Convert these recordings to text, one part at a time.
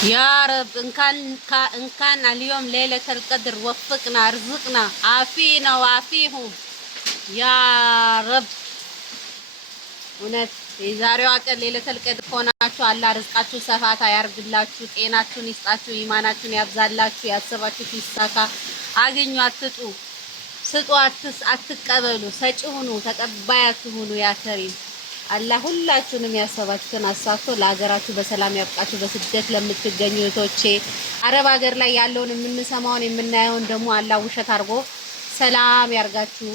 يا رب إن كان اليوم ليلة القدر وفقنا ارزقنا عافينا وعافيهم يا رب እውነት የዛሬዋ ቀን ሌሊተል ቀድር ሆናችሁ አላህ ርዝቃችሁ ሰፋታ ያርግላችሁ ጤናችሁን ይስጣችሁ ኢማናችሁን ያብዛላችሁ ያሰባችሁት ይሳካ አገኙ አትጡ ስጡ አትቀበሉ ሰጪ ሁኑ ተቀባይ አትሁኑ ያ ከሪም አላህ ሁላችሁንም ያሰባችሁን አሳክቶ ለሀገራችሁ በሰላም ያብቃችሁ በስደት ለምትገኙ እህቶቼ አረብ ሀገር ላይ ያለውን የምንሰማውን የምናየውን ደግሞ አላህ ውሸት አድርጎ ሰላም ያርጋችሁ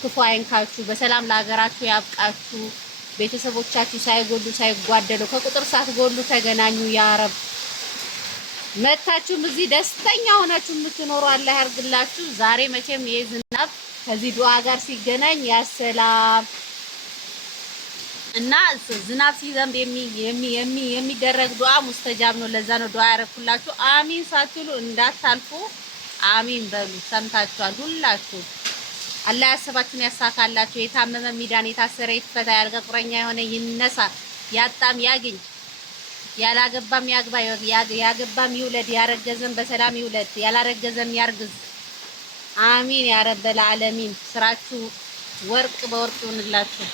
ክፉ አይንካችሁ በሰላም ለሀገራችሁ ያብቃችሁ ቤተሰቦቻችሁ ሳይጎዱ ሳይጓደሉ ከቁጥር ሳትጎሉ ተገናኙ ያ ረብ መታችሁም እዚህ ደስተኛ ሆናችሁ የምትኖሩ አላህ ያርግላችሁ ዛሬ መቼም የዝናብ ከዚህ ዱዓ ጋር ሲገናኝ ያሰላም እና ዝናብ ሲዘንብ የሚደረግ ዱዓ ሙስተጃብ ነው ለዛ ነው ዱዓ ያረኩላችሁ አሚን ሳትሉ እንዳታልፉ አሚን በሉ ሰምታችኋል ሁላችሁ አላህ ያሰባችሁን ያሳካላችሁ የታመመ ሚዳን የታሰረ ይፈታ ያልጋ ቁረኛ የሆነ ይነሳ ያጣም ያግኝ ያላገባም ያግባ ያገባም ይውለድ ያረገዘም በሰላም ይውለድ ያላረገዘም ያርግዝ አሚን ያ ረበል ዓለሚን ስራችሁ ወርቅ በወርቅ ይሁንላችሁ